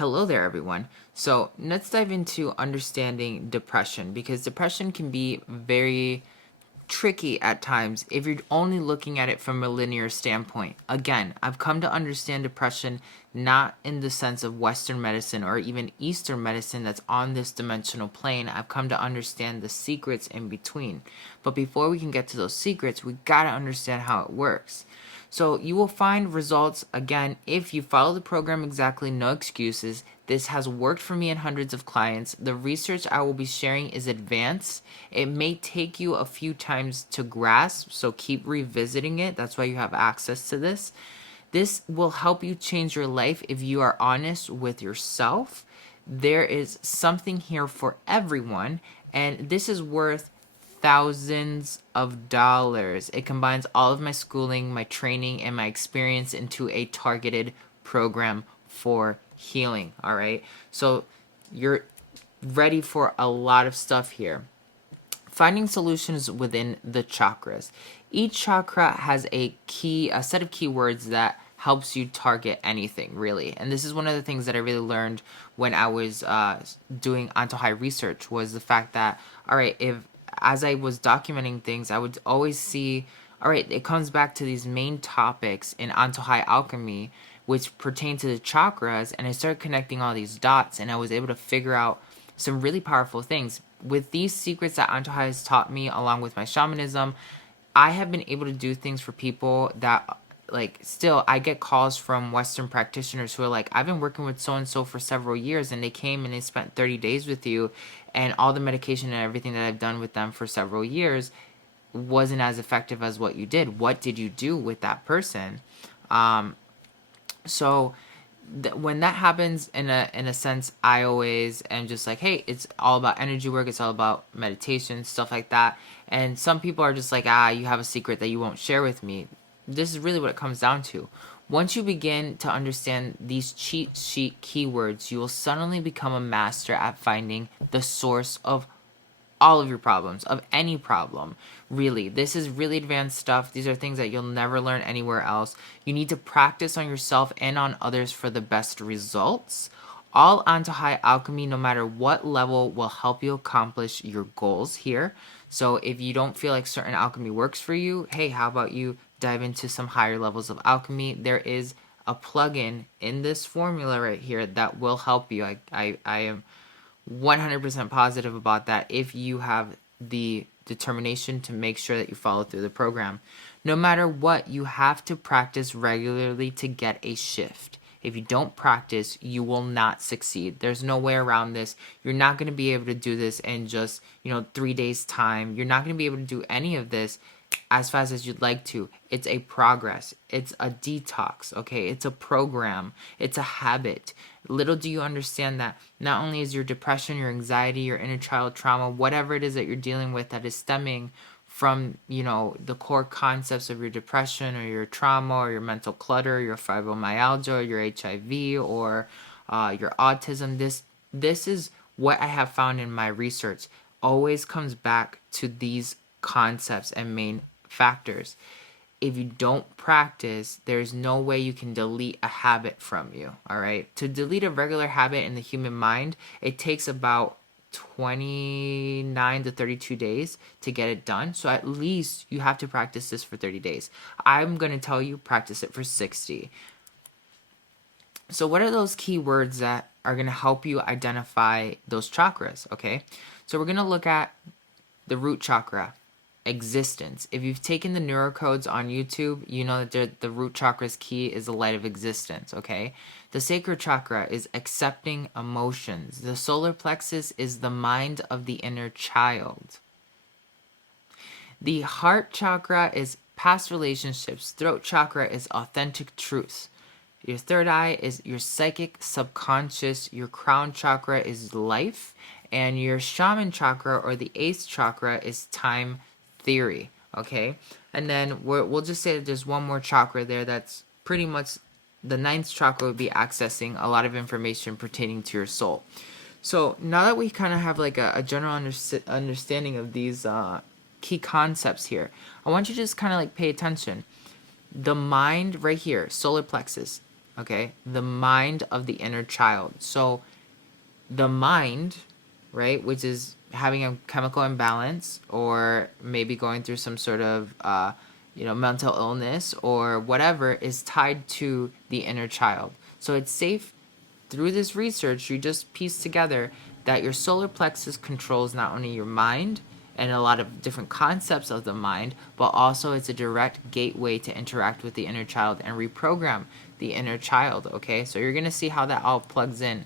Hello there, everyone. So let's dive into understanding depression, because depression can be very tricky at times if you're only looking at it from a linear standpoint. Again, I've come to understand depression not in the sense of Western medicine or even Eastern medicine that's on this dimensional plane. I've come to understand the secrets in between. But before we can get to those secrets, we gotta understand how it works. So you will find results, again, if you follow the program exactly, no excuses. This has worked for me and hundreds of clients. The research I will be sharing is advanced. It may take you a few times to grasp, so keep revisiting it. That's why you have access to this. This will help you change your life if you are honest with yourself. There is something here for everyone, and this is worth thousands of dollars. It combines all of my schooling, my training, and my experience into a targeted program for healing. All right. So you're ready for a lot of stuff here. Finding solutions within the chakras. Each chakra has a set of keywords that helps you target anything, really. And this is one of the things that I really learned when I was doing Antojai research, was the fact that, all right, as I was documenting things, I would always see, all right, it comes back to these main topics in Antojai Alchemy, which pertain to the chakras, and I started connecting all these dots, and I was able to figure out some really powerful things. With these secrets that Antojai has taught me, along with my shamanism, I have been able to do things for people that, like, still, I get calls from Western practitioners who are like, I've been working with so-and-so for several years, and they came and they spent 30 days with you, and all the medication and everything that I've done with them for several years wasn't as effective as what you did. What did you do with that person? So when that happens, in a sense, I always am just like, hey, it's all about energy work, it's all about meditation, stuff like that. And some people are just like, you have a secret that you won't share with me. This is really what it comes down to. Once you begin to understand these cheat sheet keywords, you will suddenly become a master at finding the source of all of your problems, of any problem. Really, this is really advanced stuff. These are things that you'll never learn anywhere else. You need to practice on yourself and on others for the best results. All Antojai Alchemy, no matter what level, will help you accomplish your goals here. So if you don't feel like certain alchemy works for you, hey, how about you dive into some higher levels of alchemy? There is a plugin in this formula right here that will help you. I am 100% positive about that if you have the determination to make sure that you follow through the program. No matter what, you have to practice regularly to get a shift. If you don't practice, you will not succeed. There's no way around this. You're not going to be able to do this in just, 3 days time. You're not going to be able to do any of this as fast as you'd like to. It's a progress. It's a detox, okay? It's a program. It's a habit. Little do you understand that not only is your depression, your anxiety, your inner child trauma, whatever it is that you're dealing with that is stemming from, the core concepts of your depression or your trauma or your mental clutter, your fibromyalgia or your HIV or your autism, this is what I have found in my research. Always comes back to these concepts and main factors. If you don't practice, there's no way you can delete a habit from you, all right? To delete a regular habit in the human mind, it takes about 29 to 32 days to get it done. So at least you have to practice this for 30 days. I'm going to tell you, practice it for 60. So what are those keywords that are going to help you identify those chakras, okay? So we're going to look at the root chakra. Existence. If you've taken the neurocodes on YouTube, you know that the root chakra's key is the light of existence, okay? The sacral chakra is accepting emotions. The solar plexus is the mind of the inner child. The heart chakra is past relationships. Throat chakra is authentic truth. Your third eye is your psychic subconscious. Your crown chakra is life. And your shaman chakra, or the eighth chakra, is time theory, okay? And then we'll just say that there's one more chakra there that's pretty much the ninth chakra would be accessing a lot of information pertaining to your soul. So now that we kind of have like a general understanding of these key concepts here, I want you to just kind of like pay attention. The mind right here, solar plexus, okay? The mind of the inner child. So the mind, right, which is having a chemical imbalance or maybe going through some sort of mental illness or whatever, is tied to the inner child. So it's safe through this research, you just piece together that your solar plexus controls not only your mind and a lot of different concepts of the mind, but also it's a direct gateway to interact with the inner child and reprogram the inner child, okay? So you're going to see how that all plugs in.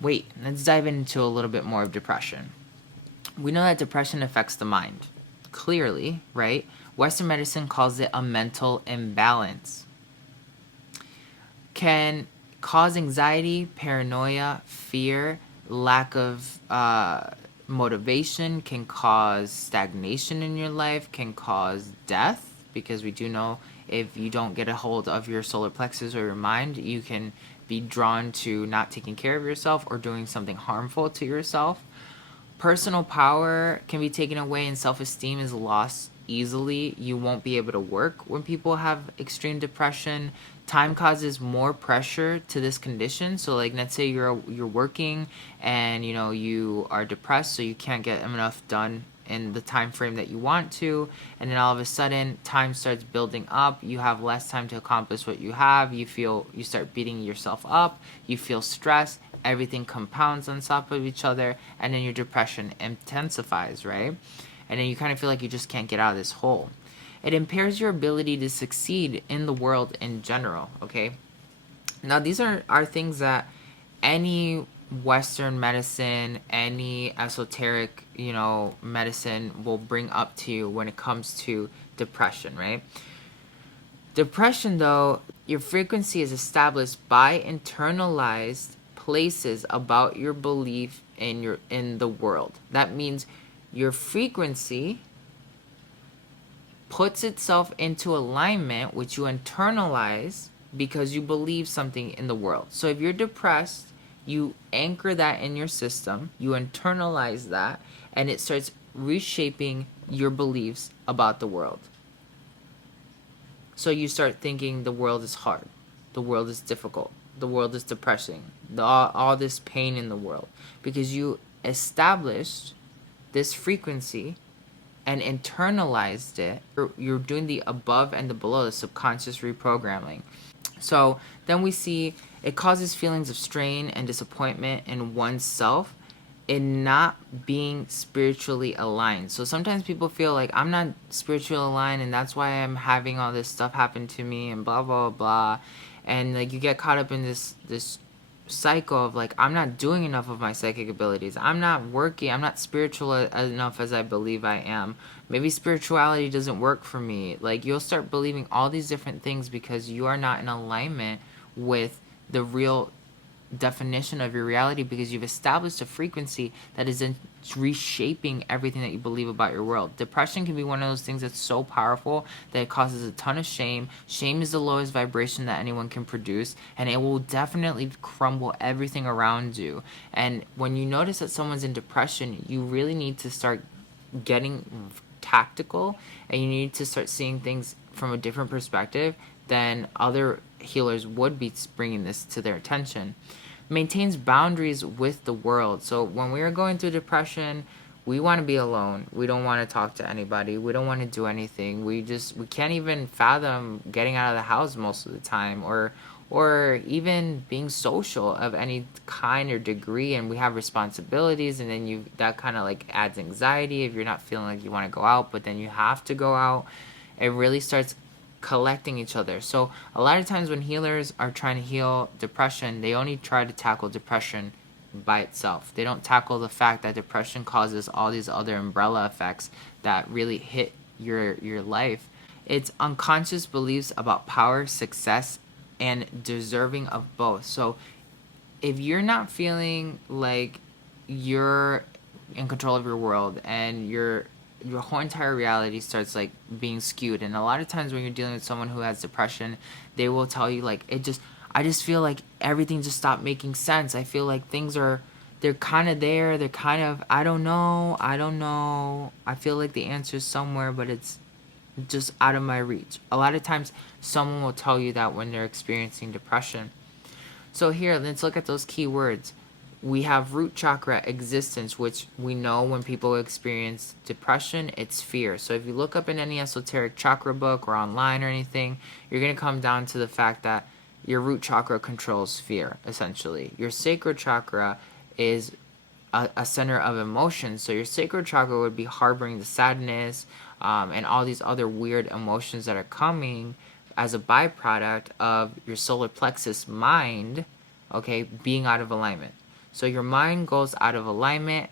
Wait, let's dive into a little bit more of depression. We know that depression affects the mind, clearly, right? Western medicine calls it a mental imbalance. Can cause anxiety, paranoia, fear, lack of motivation, can cause stagnation in your life, can cause death, because we do know if you don't get a hold of your solar plexus or your mind, you can be drawn to not taking care of yourself or doing something harmful to yourself. Personal power can be taken away and self-esteem is lost easily. You won't be able to work when people have extreme depression. Time causes more pressure to this condition. So like, let's say you're working and you are depressed, so you can't get enough done in the time frame that you want to, and then all of a sudden time starts building up, you have less time to accomplish what you have, you start beating yourself up, you feel stressed, everything compounds on top of each other, and then your depression intensifies, right? And then you kind of feel like you just can't get out of this hole. It impairs your ability to succeed in the world in general, okay? Now these are things that any Western medicine, any esoteric, medicine will bring up to you when it comes to depression, right? Depression, though, your frequency is established by internalized places about your belief in the world. That means your frequency puts itself into alignment, which you internalize because you believe something in the world. So if you're depressed, you anchor that in your system, you internalize that, and it starts reshaping your beliefs about the world. So you start thinking the world is hard, the world is difficult, the world is depressing, all this pain in the world, because you established this frequency and internalized it. You're doing the above and the below, the subconscious reprogramming. So then we see it causes feelings of strain and disappointment in oneself in not being spiritually aligned. So sometimes people feel like I'm not spiritually aligned and that's why I'm having all this stuff happen to me and blah, blah, blah. And like you get caught up in this cycle of like, I'm not doing enough of my psychic abilities. I'm not working. I'm not spiritual enough as I believe I am. Maybe spirituality doesn't work for me. Like you'll start believing all these different things because you are not in alignment with the real definition of your reality, because you've established a frequency that is in reshaping everything that you believe about your world. Depression can be one of those things that's so powerful that it causes a ton of shame. Shame is the lowest vibration that anyone can produce, and it will definitely crumble everything around you. And when you notice that someone's in depression, you really need to start getting tactical, and you need to start seeing things from a different perspective than other healers would be bringing this to their attention. Maintains boundaries with the world. So when we are going through depression, we want to be alone. We don't want to talk to anybody. We don't want to do anything. We can't even fathom getting out of the house most of the time, or even being social of any kind or degree, and we have responsibilities, and then that kind of like adds anxiety if you're not feeling like you want to go out, but then you have to go out. It really starts collecting each other. So a lot of times when healers are trying to heal depression, they only try to tackle depression by itself. They don't tackle the fact that depression causes all these other umbrella effects that really hit your life. It's unconscious beliefs about power, success, and deserving of both. So if you're not feeling like you're in control of your world and your whole entire reality starts like being skewed, and a lot of times when you're dealing with someone who has depression, they will tell you like, I just feel like everything just stopped making sense. I feel like they're kind of there, they're kind of, I don't know, I feel like the answer's somewhere, but it's just out of my reach. A lot of times someone will tell you that when they're experiencing depression. So here, let's look at those key words. We have root chakra, existence, which we know when people experience depression, it's fear. So if you look up in any esoteric chakra book or online or anything, you're going to come down to the fact that your root chakra controls fear, essentially. Your sacral chakra is a center of emotion. So your sacral chakra would be harboring the sadness and all these other weird emotions that are coming as a byproduct of your solar plexus mind, okay, being out of alignment. So your mind goes out of alignment,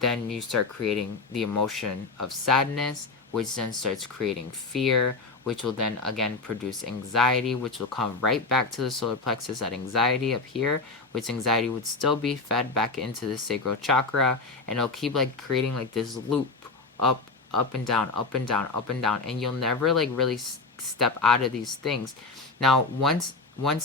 then you start creating the emotion of sadness, which then starts creating fear, which will then again produce anxiety, which will come right back to the solar plexus at anxiety up here, which anxiety would still be fed back into the sacral chakra, and it'll keep like creating like this loop up and down, up and down, up and down, and you'll never like really step out of these things. Now, once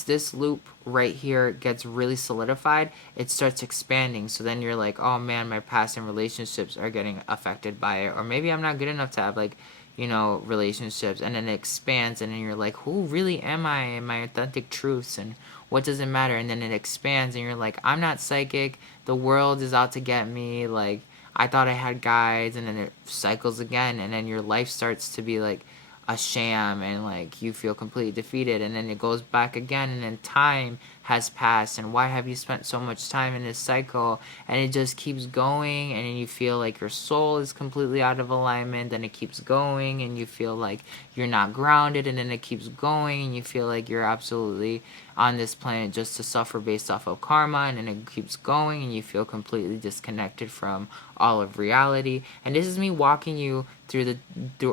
this loop right here gets really solidified, it starts expanding. So then you're like, oh man, my past and relationships are getting affected by it. Or maybe I'm not good enough to have like, relationships. And then it expands and then you're like, who really am I and my authentic truths and what does it matter? And then it expands and you're like, I'm not psychic. The world is out to get me. Like, I thought I had guides. And then it cycles again. And then your life starts to be like a sham and like you feel completely defeated, and then it goes back again, and then time has passed, and why have you spent so much time in this cycle, and it just keeps going, and then you feel like your soul is completely out of alignment, then it keeps going, and you feel like you're not grounded, and then it keeps going, and you feel like you're absolutely on this planet just to suffer based off of karma, and then it keeps going, and you feel completely disconnected from all of reality. And this is me walking you through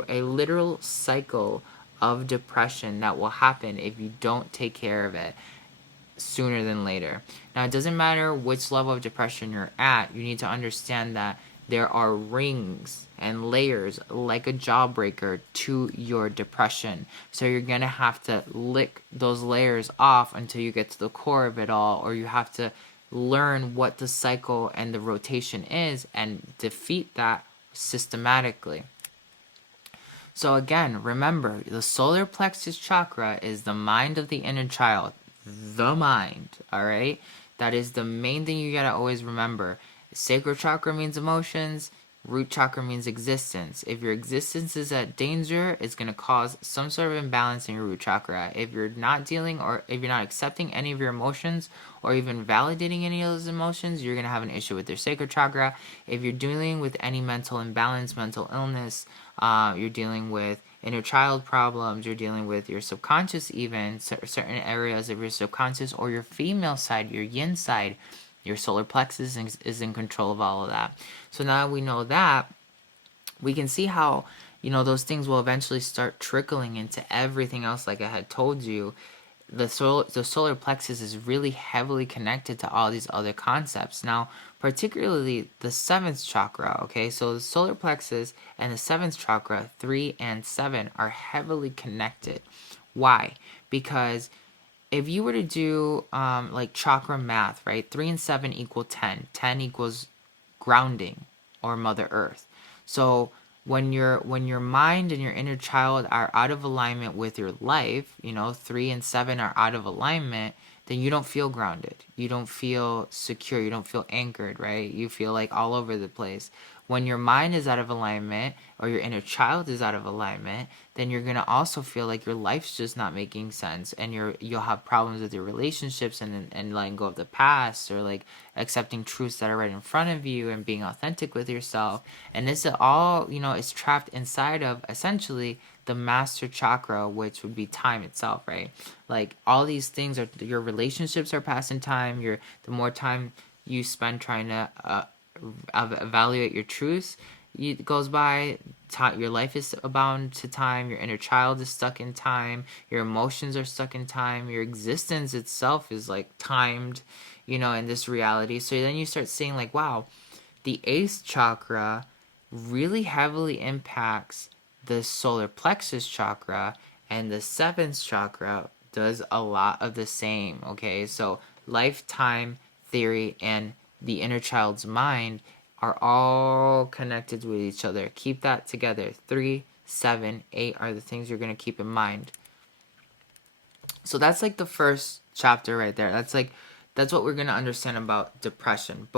a literal cycle of depression that will happen if you don't take care of it sooner than later. Now, it doesn't matter which level of depression you're at, you need to understand that there are rings and layers like a jawbreaker to your depression. So you're going to have to lick those layers off until you get to the core of it all, or you have to learn what the cycle and the rotation is and defeat that systematically. So again, remember, the solar plexus chakra is the mind of the inner child. The mind, all right? That is the main thing you gotta always remember. Sacral chakra means emotions. Root chakra means existence. If your existence is at danger, it's going to cause some sort of imbalance in your root chakra. If you're not dealing or if you're not accepting any of your emotions or even validating any of those emotions, you're going to have an issue with your sacral chakra. If you're dealing with any mental imbalance, mental illness, you're dealing with inner child problems, you're dealing with your subconscious even, certain areas of your subconscious or your female side, your yin side, your solar plexus is in control of all of that. So now we know that, we can see how, those things will eventually start trickling into everything else like I had told you. The solar plexus is really heavily connected to all these other concepts. Now, particularly the 7th chakra, okay? So the solar plexus and the 7th chakra, 3 and 7, are heavily connected. Why? Because if you were to do like chakra math, right? 3 and 7 equal 10. 10 equals grounding or Mother Earth. So when your mind and your inner child are out of alignment with your life, 3 and 7 are out of alignment, then you don't feel grounded. You don't feel secure. You don't feel anchored, right? You feel like all over the place. When your mind is out of alignment or your inner child is out of alignment, then you're going to also feel like your life's just not making sense, and you'll have problems with your relationships and letting go of the past, or like accepting truths that are right in front of you and being authentic with yourself. And this is all, is trapped inside of essentially the master chakra, which would be time itself, right? Like all these things are, your relationships are passing time. The more time you spend trying to evaluate your truths, it goes by. Your life is bound to time. Your inner child is stuck in time. Your emotions are stuck in time. Your existence itself is like timed, in this reality. So then you start seeing like, wow, the 8th chakra really heavily impacts the solar plexus chakra, and the 7th chakra does a lot of the same. Okay, so lifetime theory and the inner child's mind are all connected with each other. Keep that together. 3, 7, 8 are the things you're going to keep in mind. So that's like the first chapter right there. That's what we're going to understand about depression. But